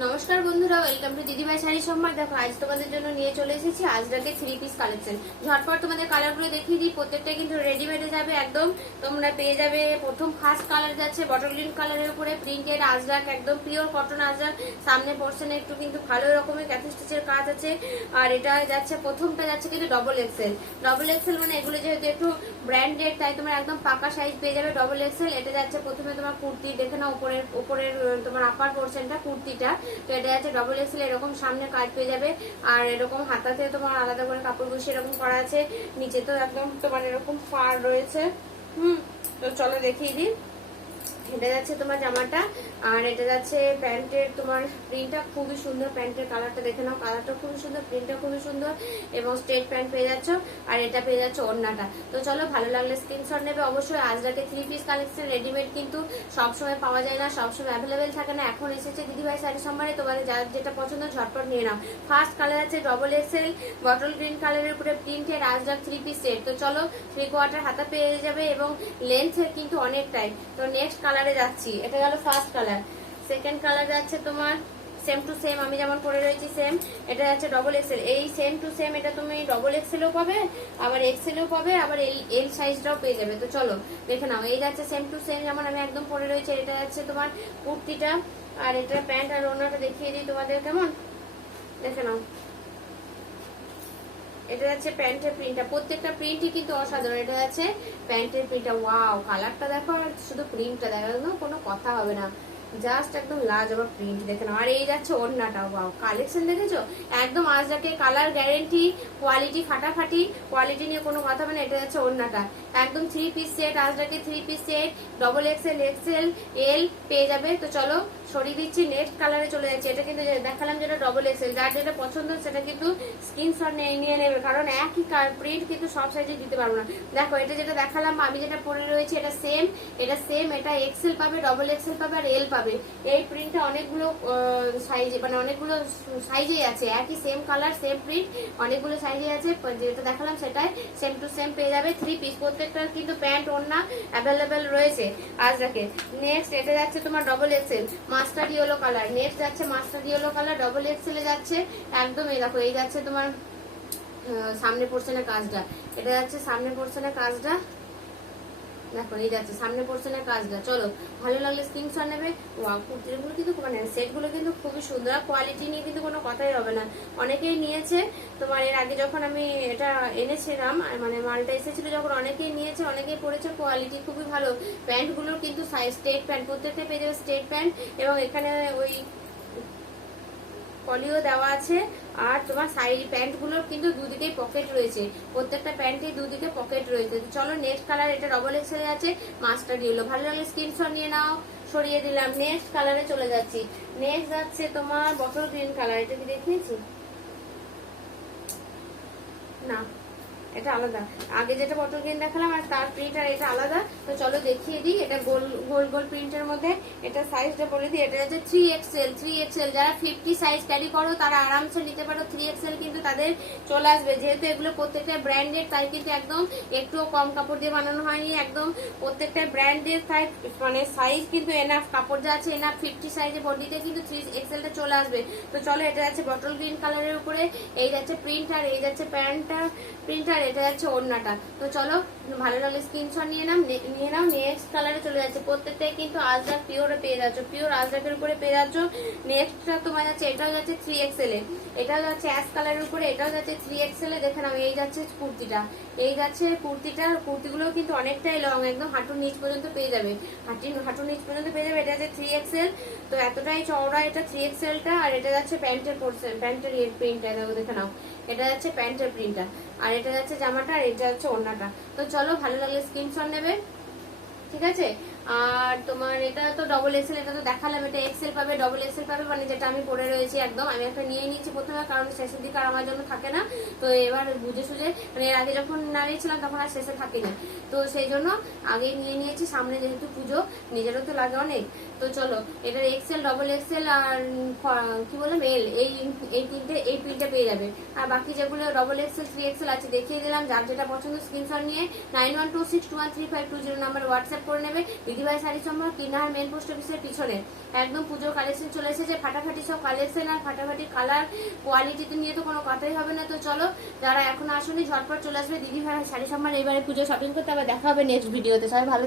নমস্কার বন্ধুরা, welcome to দিদিভাই শাড়ি সম্ভার। দেখো আজ তোমাদের জন্য নিয়ে চলে এসেছি আজরাকে 3 পিস কালেকশন। ঝটপট তোমাদের কালারগুলো দেখিয়ে দিই। প্রত্যেকটা কিন্তু রেডিমেডে যাবে একদম। তোমরা পেয়ে যাবে প্রথম ফার্স্ট কালার যাচ্ছে বটল গ্রিন কালারের উপরে প্রিন্টেড আজরাক, একদম পিওর কটন আজরাক। সামনে পোর্শনে একটু কিন্তু ভালো রকমের ক্যাথি স্টিচের কাজ আছে। আর এটা যাচ্ছে প্রথমটা যাচ্ছে কিন্তু ডবল এক্সেল। ডবল এক্সেল মানে এগুলো যেহেতু একটু ব্র্যান্ডেড তাই তোমরা একদম পাকা সাইজ পেয়ে যাবে ডবল এক্সেল। এটা যাচ্ছে প্রথমে তোমার কুর্তি, দেখে নাও উপরের তোমার আপার পোর্শনটা কুর্তিটা। তো এটা আছে ডবল এক্সেল, এরকম সামনে কাজ পেয়ে যাবে। আর এরকম হাতাতে তোমার আলাদা করে কাপড় বসিয়ে এরকম করা আছে। নিচে তো একদম তোমার এরকম ফার রয়েছে। তো চলো দেখিয়ে দিই। এটা যাচ্ছে তোমার জামাটা, আর এটা যাচ্ছে প্যান্টের তোমার প্রিন্টটা খুবই সুন্দর। প্যান্টের কালারটা দেখে নাও, কালারটা খুবই সুন্দর, প্রিন্টটা খুবই সুন্দর এবং স্ট্রেট প্যান্ট পেয়ে যাচ্ছ। আর এটা পেয়ে যাচ্ছে ওড়নাটা। তো চলো ভালো লাগলে স্ক্রিনশট নেবে অবশ্যই। আজরাকে 3 পিস কালেকশন রেডিমেড কিন্তু সবসময় পাওয়া যায় না, সবসময় অ্যাভেলেবেল থাকে না। এখন এসেছে দিদিভাই শাড়ি সম্ভারে, তোমাদের যার যেটা পছন্দ ঝটপট নিয়ে নাও। ফার্স্ট কালার আছে ডবল এক্সেল বটল গ্রিন কালারের উপরে প্রিন্টের আজরাক 3 পিস সেট। তো চলো 3/4 হাতা পেয়ে যাবে এবং লেন্থের কিন্তু অনেকটাই। তো নেক্সট কালারে যাচ্ছি। এটা গেল ফার্স্ট কালার। সেকেন্ড কালার যাচ্ছে তোমার সেম টু সেম, আমি যেমন পরে রয়েছি সেম। এটা যাচ্ছে ডবল এক্সেল, এই সেম টু সেম এটা তুমি ডবল এক্সেলও পাবে, আবার এক্সেলও পাবে, আবার এল সাইজটাও পেয়ে যাবে। তো চলো দেখে নাও। এই যাচ্ছে সেম টু সেম যেমন আমি একদম পরে রয়েছে। এটা যাচ্ছে তোমার কুর্তিটা, আর এটা প্যান্ট আর ওড়নাটা দেখিয়ে দিই তোমাদের কেমন, দেখে নাও। এটা যাচ্ছে প্যান্টের প্রিন্টটা, প্রত্যেকটা প্রিন্টই কিন্তু অসাধারণ। এটা যাচ্ছে প্যান্টের প্রিন্টটা, ওয়াও কালারটা দেখো আর শুধু প্রিন্টটা দেখো, কোনো কথা হবে না, জাস্ট একদম লাজবাব প্রিন্ট দেখে নাও। আর এই যাচ্ছে ওড়নাটা, ওয়াও কালেকশন দেখেছো একদম আজরাকে, কালার গ্যারেন্টি, কোয়ালিটি ফাটাফাটি, কোয়ালিটি নিয়ে কোনো কথা হবে না। এটা যাচ্ছে ওড়নাটা, একদম 3 পিস সেট আজরাকে 3 piece set double XL XL L পেয়ে যাবে। তো চলো সরিয়ে দিচ্ছি, নেক্সট কালারে চলে যাচ্ছে। এটা কিন্তু দেখালাম যেটা ডবল এক্সেল, যার যেটা পছন্দ সেটা কিন্তু স্ক্রিনশট নিয়ে নেবে, কারণ একই প্রিন্ট কিন্তু সব সাইজে দিতে পারবো না। দেখো এটা যেটা দেখালাম আমি যেটা পরে রয়েছে এটা সেম, এটা এক্সেল পাবে, ডবল এক্সেল পাবে আর এল পাবে। এই প্রিন্টটা অনেকগুলো সাইজে, মানে অনেকগুলো সাইজেই আছে, একই সেম কালার সেম প্রিন্ট অনেকগুলো সাইজে আছে। যেটা দেখালাম সেটাই সেম টু সেম পেয়ে যাবে 3 পিস। প্রত্যেকটার কিন্তু প্যান্ট ওড়না অ্যাভেলেবেল রয়েছে আজরাকে। নেক্সট এটা যাচ্ছে তোমার double XL mustard yellow colour. Next যাচ্ছে মাস্টার্ড ইয়েলো কালার ডবল এক্সেলে যাচ্ছে একদম। এই দেখো এই যাচ্ছে তোমার সামনে পোর্শনের কাজটা, এটা যাচ্ছে সামনে পোর্শনের কাজটা, দেখো এই যাচ্ছে সামনে পোর্শনের কাজটা। চলো ভালো লাগলে স্ক্রিনশট নেবে। ওয়াও কুর্তিগুলো কিন্তু মানে সেটগুলো কিন্তু খুবই সুন্দর, কোয়ালিটি নিয়ে কিন্তু কোনো কথাই হবে না। অনেকেই নিয়েছে তোমার এর আগে যখন আমি এটা এনেছিলাম, মানে মালটা এসেছিল যখন, অনেকেই নিয়েছে, অনেকেই পরেছে, কোয়ালিটি খুবই ভালো। প্যান্টগুলোর কিন্তু স্ট্রেট প্যান্ট, প্রত্যেকটা পেয়ে যাবে স্ট্রেট প্যান্ট এবং এখানে ওই পলিও দেওয়া আছে। আর তোমার সাইড প্যান্ট গুলোর কিন্তু দুদিকেই পকেট রয়েছে, প্রত্যেকটা প্যান্টের দুদিকে পকেট রয়েছে। চলো নেক্সট কালার, এটা ডবল এক্সেল আছে মাস্টার্ড ইয়েলো, ভালো লাগলে স্ক্রিনশট নিয়ে নাও। সরিয়ে দিলাম, নেক্সট কালারে চলে যাচ্ছি। নেক্সট যাচ্ছে তোমার বটল গ্রিন কালার। এটা কি দেখিয়েছি না, এটা আলাদা, আগে যেটা বটল গ্রিন দেখালাম আর তার প্রিন্ট আর এটা আলাদা। তো চলো দেখিয়ে দিই। এটা গোল গোল গোল প্রিন্টের মধ্যে, এটা সাইজটা বলে দিই। এটা হচ্ছে 3XL। যারা 50 সাইজ ক্যারি করো তারা আরামসে নিতে পারো। 3XL কিন্তু তাদের চলে আসবে, যেহেতু এগুলো প্রত্যেকটা ব্র্যান্ডেড তাই কিন্তু একদম একটুও কম কাপড় দিয়ে বানানো হয়নি, একদম প্রত্যেকটা ব্র্যান্ডের। তাই মানে সাইজ কিন্তু এনাফ, কাপড় যা আছে এনাফ। 50 সাইজে বডিতে কিন্তু 3XLটা চলে আসবে। তো চলো এটা যাচ্ছে বটল গ্রিন কালারের উপরে, এই যাচ্ছে প্রিন্ট আর এই যাচ্ছে প্যান্টটা প্রিন্ট আর এটা যাচ্ছে ওড়নাটা। তো চলো ভালো লাগলে স্ক্রিনশট নিয়ে নাও। নেক্সট কালারে চলে যাচ্ছে, প্রত্যেকটাই কিন্তু আজরাক পিওরে পেয়ে যাচ্ছ, পিওর আজরাকের উপরে পেয়ে যাচ্ছ। নেক্সটটা তোমার যাচ্ছে, এটাও যাচ্ছে 3XL এ, এটাও যাচ্ছে অ্যাশ কালারের উপরে, এটাও যাচ্ছে 3XL এ। দেখে নাও এই যাচ্ছে কুর্তিটা, এই যাচ্ছে কুর্তিগুলো কিন্তু অনেকটাই লং, একদম হাঁটুর নিচ পর্যন্ত পেয়ে যাবে, হাঁটুর নিচ পর্যন্ত পেয়ে যাবে। এটা যাচ্ছে 3XL, তো এতটাই চওড়া এটা 3XLটা। আর এটা যাচ্ছে প্যান্টের পোর্শন, প্যান্টের প্রিন্টটা দেখে নাও, এটা যাচ্ছে প্যান্টের প্রিন্টটা, আর এটা যাচ্ছে জামাটা, আর এটা যাচ্ছে ওড়নাটা। তো চলো ভালো লাগলে স্ক্রিনশট নেবে, ঠিক আছে। আর তোমার এটা তো ডবল এক্সেল, এটা তো দেখালাম, এটা এক্সেল পাবে, ডবল এক্সেল পাবে, মানে যেটা আমি পরে রয়েছি একদম। আমি একটা নিয়ে নিচ্ছি প্রথমে, কারণ শেষের দিকে আর আমার জন্য থাকে না। তো এবার বুঝে সুঝে, মানে এর আগে যখন নাড়িয়েছিলাম তখন আর শেষে থাকি না, তো সেই জন্য আগে নিয়ে নিয়েছি। সামনে যেহেতু পুজো, নিজেরও তো লাগে অনেক। তো চলো এটার এক্সেল, ডবল এক্সেল আর কি বললাম এল, এই প্রিন্টটা পেয়ে যাবে। আর বাকি যেগুলো ডবল এক্সেল 3XL আছে দেখিয়ে দিলাম। যার যেটা পছন্দ স্ক্রিনশট নিয়ে 9126213520 নাম্বার হোয়াটসঅ্যাপ করে নেবে। দিদিভাই শাড়ি সম্ভার কিনার মেন পোস্ট অফিসের পিছনে একদম পুজোর কালেকশন চলে এসেছে, ফাটাফাটি সব কালেকশন আর ফাটাফাটি কালার, কোয়ালিটিতে নিয়ে তো কোনো কথাই হবে না। তো চলো যারা এখনো আসেনি ঝটপট চলে আসবে দিদিভাই শাড়ি সম্ভার এবারে পুজো শপিং করতে। আবার দেখা হবে নেক্সট ভিডিওতে। সবাই ভালো